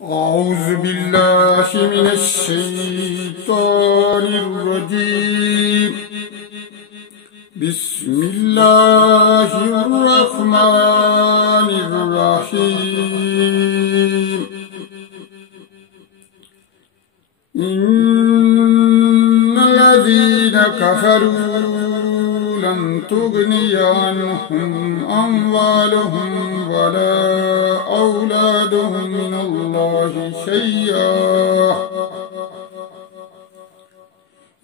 أعوذ بالله من الشيطان الرجيم. بسم الله الرحمن الرحيم. إن الذين كفروا لن تغني عنهم أموالهم ولا أولادهم من الله شيئا.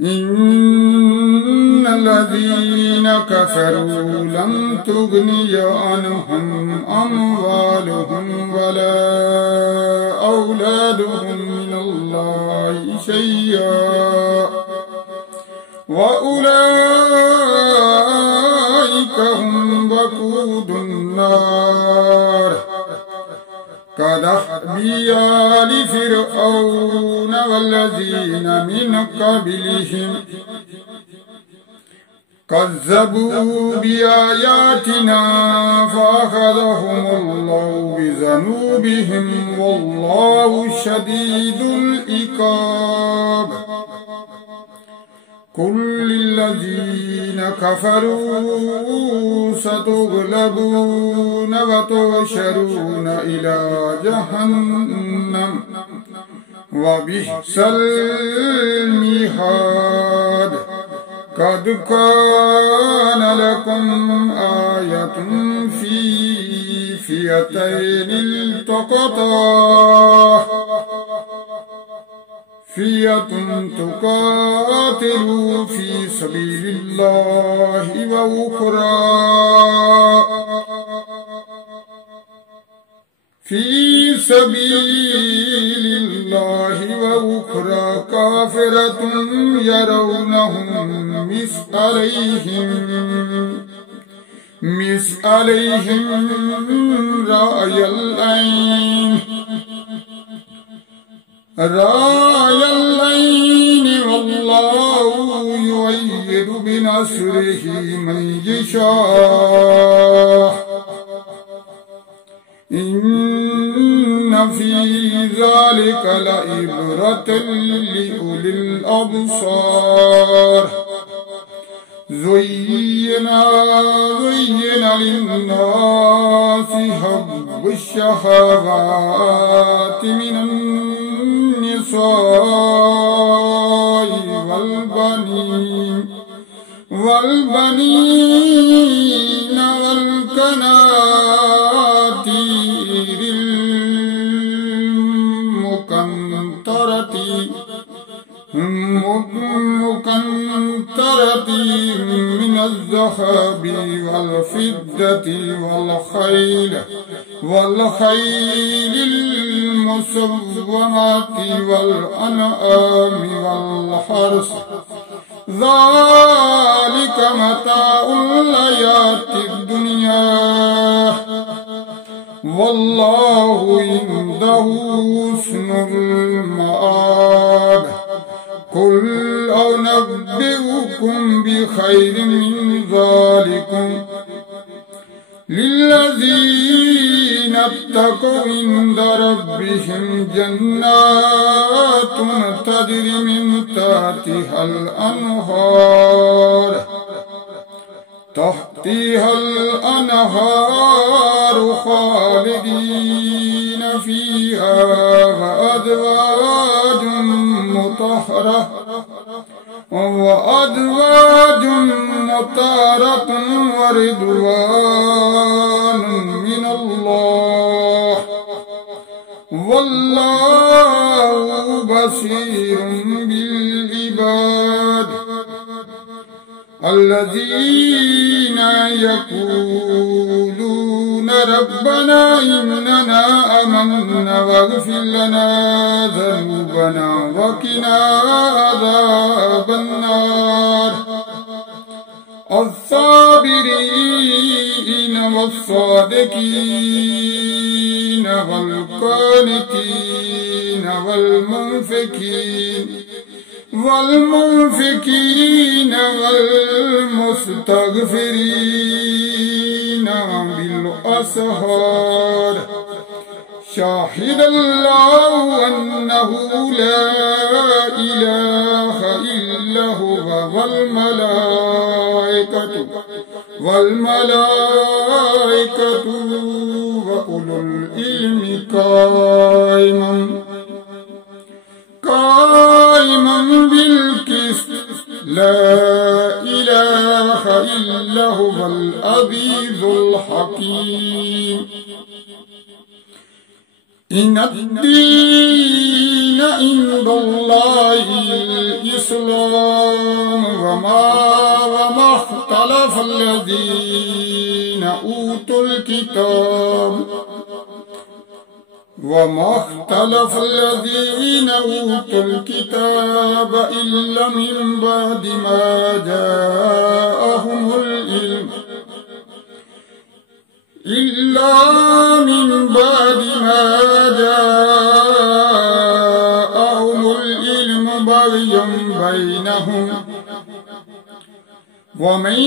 إن الذين كفروا لن تغني عنهم أموالهم ولا أولادهم من الله شيئا وأولئك هم وقود النار كدأب آل فرعون والذين من قبلهم كذبوا بآياتنا فأخذهم الله بذنوبهم والله شديد العقاب. قل للذين كفروا ستغلبون وتحشرون إلى جهنم وبئس المهاد. قد كان لكم آية في فئتين التقتا، فئة تقاتل في سبيل الله وأخرى كافرة يرونهم مثليهم رأي العين والله يؤيد بنصره من يشاء. إن في ذلك لعبرة لأولي الأبصار. زين للناس حب الشهوات من النساء والبنين والقناطير المقنطرة من الذهب والفضة والخيل المسومة والأنعام والحرث. ذلك متاع الحياة الدنيا والله عنده حسن المآب. قل أنبئكم بخير من ذلكم للذين اتقوا عند ربهم جنات تجري من تحتها الأنهار خالدين فيها وأزواج مطهرة ورضوان من الله والله بصير بالعباد. الذين يقولون ربنا إننا آمنا واغفر لنا ذنوبنا وقنا عذاب النار. الصابرين والصادقين والقانتين والمنفقين والمستغفرين بالأسحار شاهد الله أنه لا إله إلا هو والملائكة وأولو العلم قائما بالقسط لا إله إلا هو العزيز الحكيم إن الدين عند الله الإسلام وما اختلف الذين أوتوا الكتاب إلا من بعد ما جاءهم العلم بغيا بينهم ومن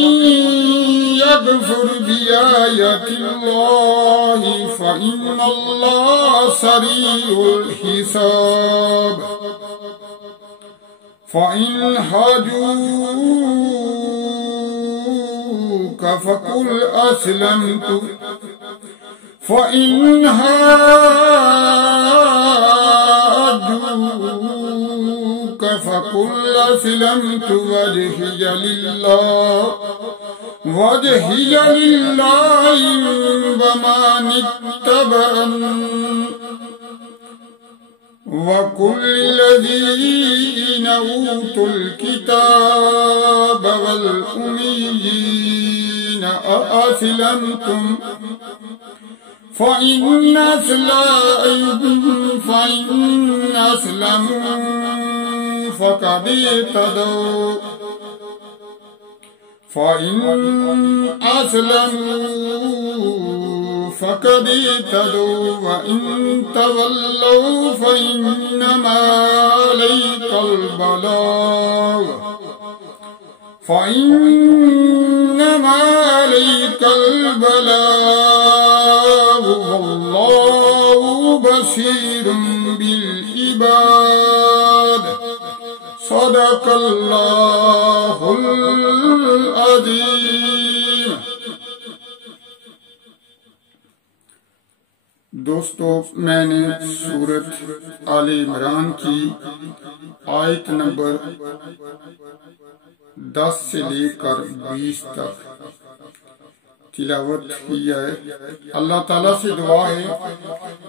يكفر بآيات الله فإن الله سريع الحساب فإن حاجوك فقل أسلمت فإن حاجوك فقل أسلمت وجهي لله ومن اتبعني وكل الذين أوتوا الكتاب والأميين أأسلمتم فإن أسلموا فقد اهتدوا وإن تولوا فإنما عليك البلاغ والله بصير بالعباد صدق الله العظيم. دوستو، میں نے سورت آل عمران کی آیت نمبر 10 سے لے کر 20 تک تلاوت کی ہے. اللہ تعالیٰ سے دعا ہے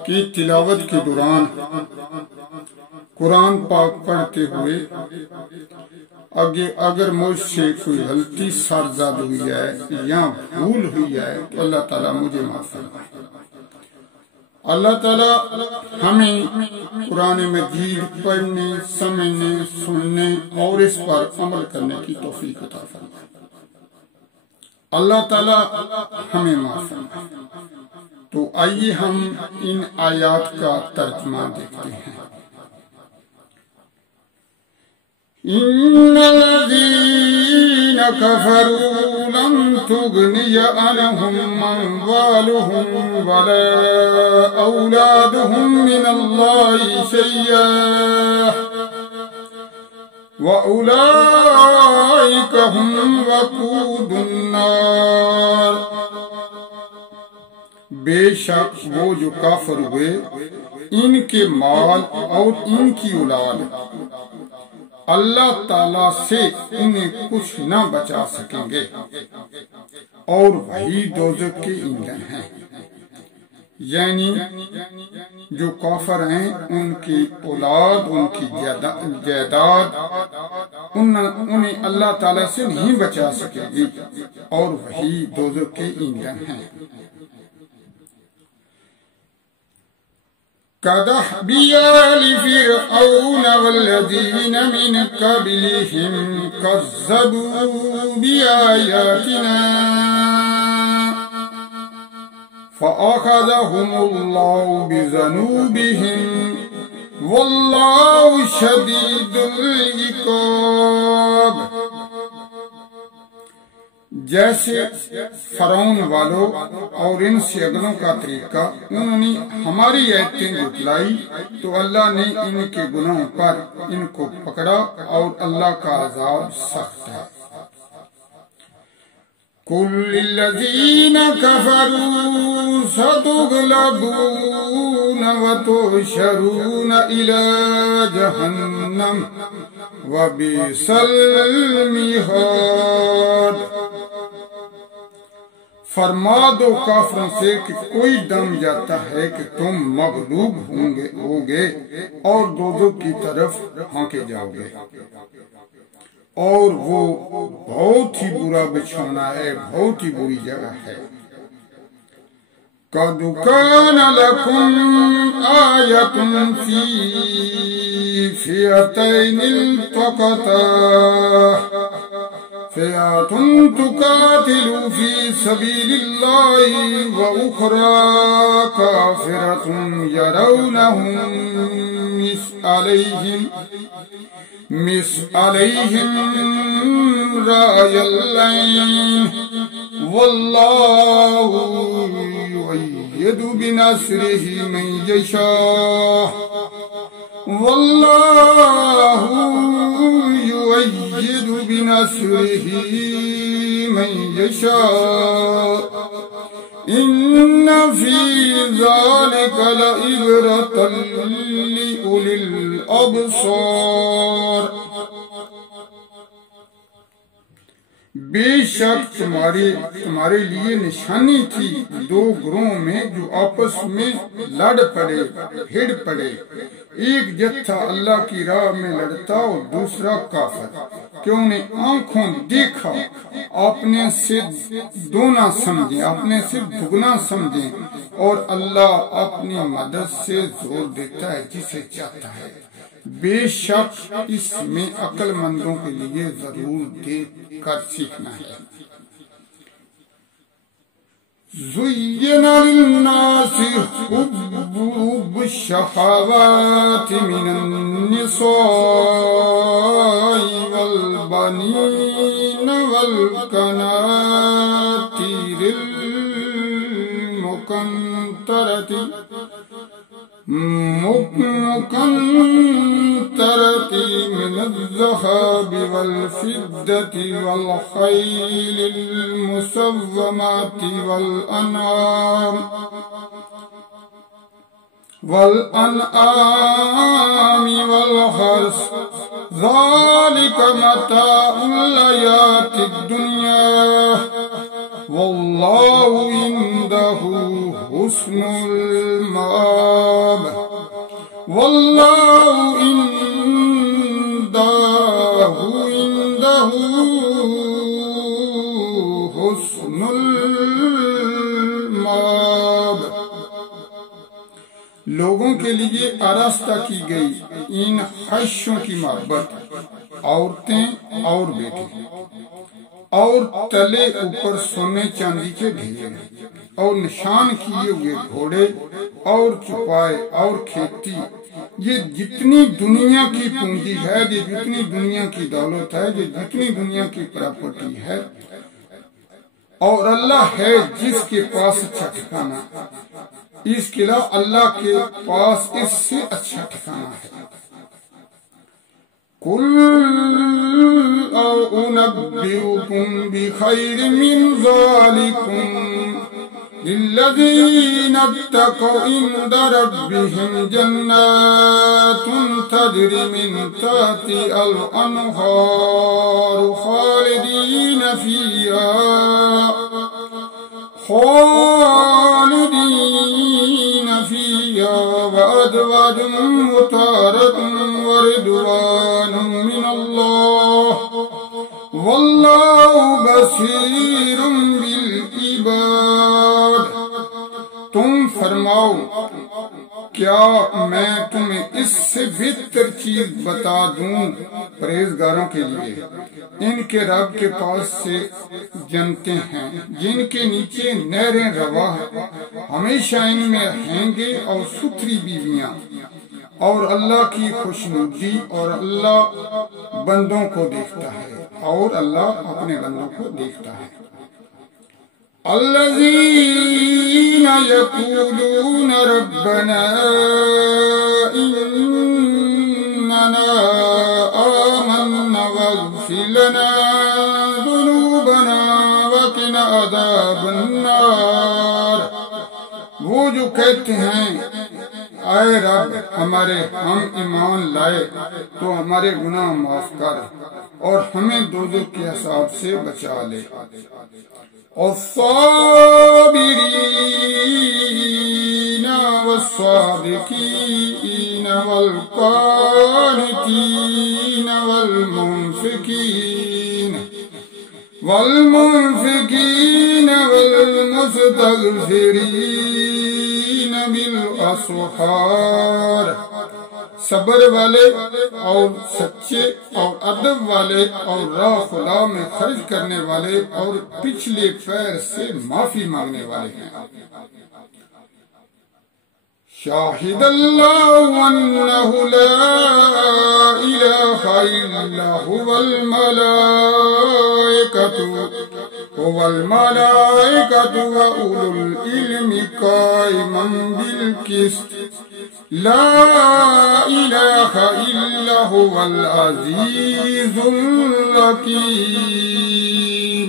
کہ تلاوت کے دوران قرآن پاک پڑھتے ہوئے اگر مجھ سے کوئی غلطی سرزد ہوئی ہے یا بھول ہوئی ہے تو اللہ تعالیٰ مجھے معاف فرمائے. اللہ تعالیٰ ہمیں قرآن مجید پڑھنے، سمجھنے، سننے اور اس پر عمل کرنے کی توفیق عطا فرمائے. اللہ تعالیٰ ہمیں معاف فرمائے. تو آئیے ہم ان آیات کا ترجمہ دیکھتے ہیں. ان الذين كفروا لن تغني عنهم اموالهم ولا اولادهم من الله شيئا واولئك هم وقود النار. بے شک وہ جو کافر ہوئے ان کے مال اور ان کی اولاد اللہ تعالیٰ سے انہیں کچھ نہ بچا سکیں گے اور وہی دوزخ کے ایندھن ہیں. یعنی جو کافر ہیں ان کی اولاد، ان کی جائیداد انہیں اللہ تعالیٰ سے نہیں بچا سکے گی اور وہی دوزخ کے ایندھن ہیں. كدأب آل فرعون والذين من قبلهم كذبوا بآياتنا فأخذهم الله بذنوبهم والله شديد العقاب. جیسے فرعون والوں اور ان سے اگلوں کا طریقہ، انہوں نے ہماری آیتیں جھٹلائی تو اللہ نے ان کے گناہوں پر ان کو پکڑا اور اللہ کا عذاب سخت ہے۔ قُلْ لِلَّذِينَ كَفَرُوا سَتُغْلَبُونَ وَتُحْشَرُونَ إِلَى جَهَنَّمَ وَبِئْسَ الْمِہَادُ۔ فرما دو کافروں سے کہ کوئی دم جاتا ہے کہ تم مغلوب ہوگے اور دوزخ کی طرف ہانکے جاؤ گے، اور وہ بہت ہی برا بچھونا ہے، بہت ہی بری جگہ ہے۔ قَدْ كَانَ لَكُمْ آيَةٌ فِي فِئَتَيْنِ الْتَقَتَا فِئَةٌ تُقَاتِلُ فِي سَبِيلِ اللَّهِ وَأُخْرَى كَافِرَةٌ يَرَوْنَهُم مِثْلَيْهِمْ رَأْيَ الْعَيْنِ وَاللَّهُ يُؤَيِّدُ بِنَصْرِهِ مَن يَشَاءُ وَاللَّهُ يُؤَيِّدُ بِنَصْرِهِ مَن يَشَاءُ إِنَّ فِي ذَلِكَ لَعِبْرَةً لِأُولِي الْأَبْصَارِ۔ بے شک تمہارے لیے نشانی تھی دو گروہوں میں جو آپس میں لڑ پڑے بھیڑ پڑے، ایک جتھا اللہ کی راہ میں لڑتا اور دوسرا کافر، کہ انہیں آنکھوں دیکھا اپنے سے دونا سمجھیں، اپنے سے دگنا سمجھیں، اور اللہ اپنی مدد سے زور دیتا ہے جسے چاہتا ہے۔ بے شک اس میں عقل مندوں کے لیے ضرور دیکھ کر سیکھنا ہے۔ زُيِّنَ لِلنَّاسِ حُبُّ الشَّهَوَاتِ مِنَ النِّسَاءِ وَالْبَنِينَ وَالْقَنَاطِيرِ الْمُقَنطَرَةِ من الذهب والفضة والخيل المسومات والأنعام والحرث ذلك متاع الحياة الدنيا والله عنده حسن المآب والله عنده حسن المآب۔ لوگوں کے لیے آراستہ کی گئی ان خواہشوں کی محبت، عورتیں اور بیٹے، اور تلے اوپر سونے چاندی کے ڈھیر، اور نشان کیے ہوئے گھوڑے اور چوپائے اور کھیتی، یہ جتنی دنیا کی پونجی ہے، یہ جتنی دنیا کی دولت ہے، یہ جتنی دنیا کی پراپرٹی ہے، اور اللہ ہے جس کے پاس اچھا ٹھکانہ، اس کے علاوہ اللہ کے پاس اس سے اچھا ٹھکانہ ہے۔ قُلْ أُنَبِّئُكُمْ بِخَيْرٍ مِّن ذَلِكُمْ لِلَّذِينَ اتَّقَوْا عِندَ رَبِّهِمْ جَنَّاتٌ تَجْرِي مِن تَحْتِهَا الْأَنْهَارُ خَالِدِينَ فِيهَا وَأَزْوَاجٌ مُطَهَّرَةٌ وَرِضْوَانٌ مِّنَ اللَّهِ وَاللَّهُ بَصِيرٌ بِالْعِبَادِ۔ تم فرماؤ کیا میں تمہیں اس سے بہتر چیز بتا دوں پرہیزگاروں کے لیے؟ ان کے رب کے پاس سے جنتیں ہیں جن کے نیچے نہریں رواں ہمیشہ ان میں رہیں گے، اور ستھری بیویاں، اور اللہ کی خوشنودی، اور اللہ بندوں کو دیکھتا ہے، اور اللہ اپنے بندوں کو دیکھتا ہے۔ الذين يقولون ربنا إننا آمنا واغفر لنا ذنوبنا وقنا عذاب النار. وہ جو کہتے ہیں اے رب ہمارے ہم ایمان لائے تو ہمارے گناہ معاف کر اور ہمیں دوزخ کے عذاب سے بچا لے. الصابرین والصادقین والقانتین والمنفقین والمستغفرین بالاسحار. صبر والے اور سچے اور ادب والے اور راہ خدا میں خرچ کرنے والے اور پچھلے پیر سے معافی مانگنے والے ہیں. شاہد اللہ انہ لا الہ الا هو الملائکۃ وأولو العلم قائما بالقسط لا الہ الا هو العزیز الحکیم.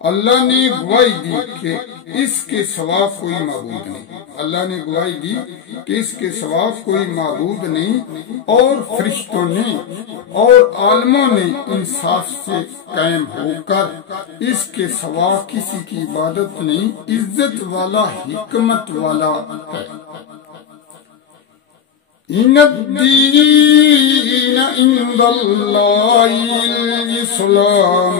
اللہ نے گواہی دی کہ اس کے سوا کوئی معبود نہیں. اللہ نے گواہی دی کہ اس کے سوا کوئی معبود نہیں اور فرشتوں نے اور عالموں نے انصاف سے قائم ہو کر اس کے سوا کسی کی عبادت نہیں. عزت والا حکمت والا ہے. ان الدین عند اللہ الاسلام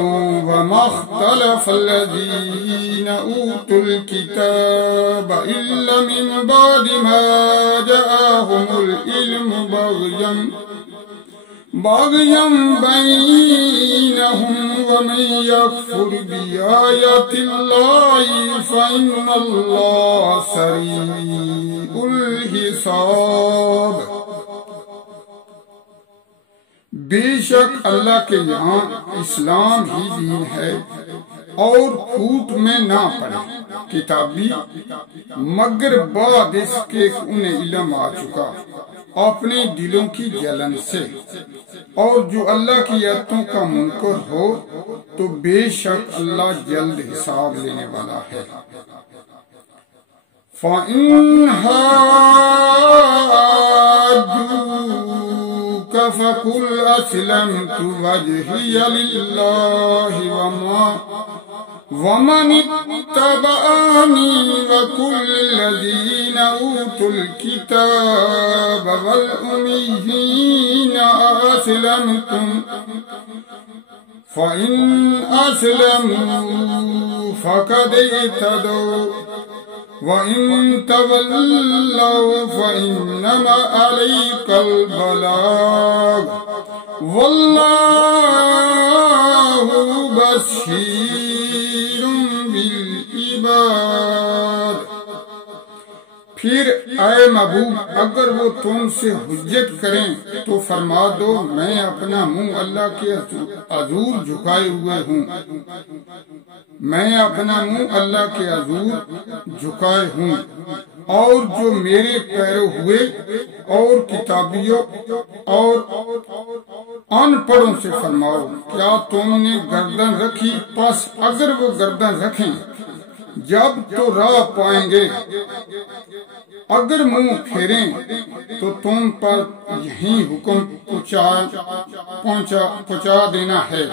وما اختلف الذین اوتوا الکتاب الا من بعد ما جاءهم العلم باغیا بینہم ومن یکفر بآیات اللہ فإن اللہ سریع الحساب. بے شک اللہ کے یہاں اسلام ہی دین ہے اور پھوٹ میں نہ پڑے کتابی مگر بعد اس کے انہیں علم آ چکا اپنے دلوں کی جلن سے. اور جو اللہ کی آیتوں کا منکر ہو تو بے شک اللہ جلد حساب لینے والا ہے. فَإِنْ حَاجُّوكَ فَقُلْ أَسْلَمْتُ وَجْهِيَ لِلَّهِ وَمَنِ اتَّبَعَنِي وَقُلْ لِلَّذِينَ أُوتُوا الْكِتَابَ وَالْأُمِّيِّينَ أَأَسْلَمْتُمْ فَإِنْ أَسْلَمُوا فَقَدِ اهْتَدَوْا وَإِن تَوَلَّوْا فَإِنَّمَا عَلَيْكَ الْبَلَاغُ وَاللَّهُ بَصِيرٌ بِالْعِبَادِ. پھر اے محبوب اگر وہ تم سے حجت کریں تو فرما دو میں اپنا منہ اللہ کے حضور جھکائے ہوئے ہوں. میں اپنا منہ اللہ کے حضور جھکائے ہوں. اور جو میرے پیرو ہوئے اور کتابیوں اور ان پڑھوں سے فرماؤ کیا تم نے گردن رکھی؟ پس اگر وہ گردن رکھیں جب تو راہ پائیں گے. اگر منہ پھیریں تو تم پر یہی حکم پہنچا دینا ہے.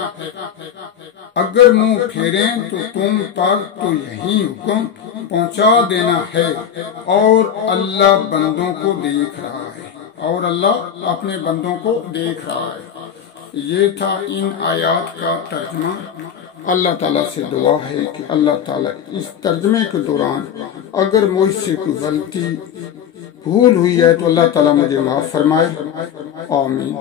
اگر منہ پھیریں تو تم پر تو یہی حکم پہنچا دینا ہے. اور اللہ بندوں کو دیکھ رہا ہے اور اللہ اپنے بندوں کو دیکھ رہا ہے. یہ تھا ان آیات کا ترجمہ. اللہ تعالیٰ سے دعا ہے کہ اللہ تعالیٰ اس ترجمے کے دوران اگر مجھ سے کوئی غلطی بھول ہوئی ہے تو اللہ تعالیٰ مجھے معاف فرمائے. آمین.